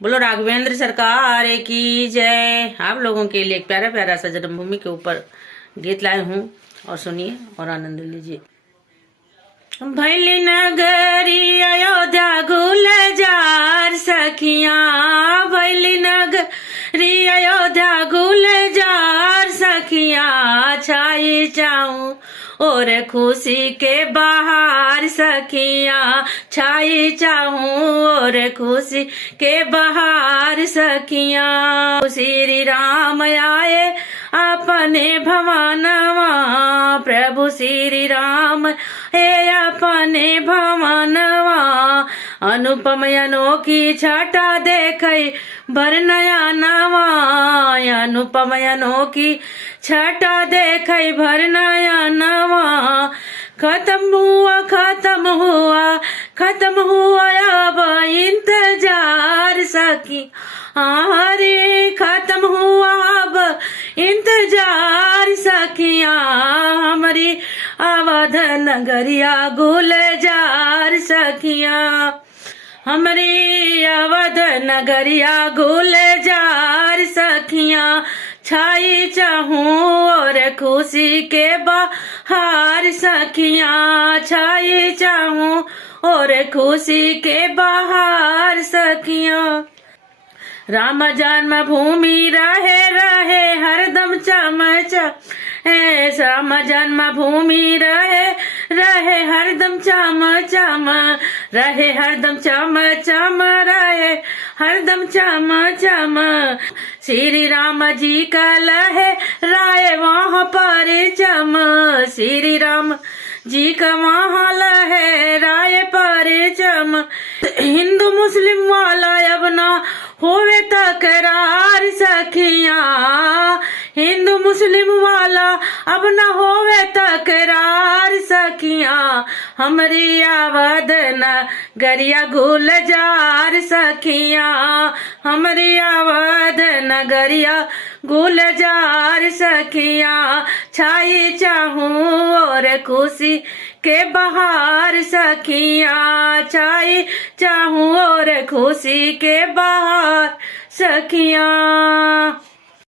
बोलो राघवेंद्र सरकार की जय। आप लोगों के लिए एक प्यारा प्यारा सा जन्मभूमि के ऊपर गीत लाए हूँ और सुनिए और आनंद लीजिए। भैली नगरी अयोध्या गुलजार सखिया, भैली नगरी अयोध्या गुलजार सखिया, छाई जाऊं और खुशी के बहार सखिया, छाई चाहूं और खुशी के बहार सखिया। श्री राम आए अपने भवनवा, प्रभु श्री राम हे अपने भवनवा, अनुपम अनोखी छटा देखई भर नया नवा, अनुपम अनोखी छटा देखई भर नया नवा। खत्म हुआ अब इंतजार सखी, अरे खत्म हुआ अब इंतजार सखिया, हमारी अवध नगरिया गुलजार सखिया, हमारी अवध नगरिया गुलजार सखिया, छाई चाहूं और खुशी के बहार सखिया, छाई चाहूं और खुशी के बहार सखिया। राम जन्मभूमि रहे रहे हरदम चमच, राम जन्मभूमि रहे रहे हरदम चम चम, रहे हरदम चम चम, रहे हरदम चम चम। श्री राम जी का लहे राय वहाँ पर चम, श्री राम जी का वहाँ लहे राय पर चम। हिंदू मुस्लिम वाला अब ना होवे तकरार सखिया, हिंदू मुस्लिम वाला अब न होवे तकरार सखिया, हमरी अवध नगरिया गुलजार सखिया, हमरी अवध नगरिया गुलजार सखिया, छाई चाहूं और खुशी के बहार सखिया, छाई चाहूं और खुशी के बहार सखिया।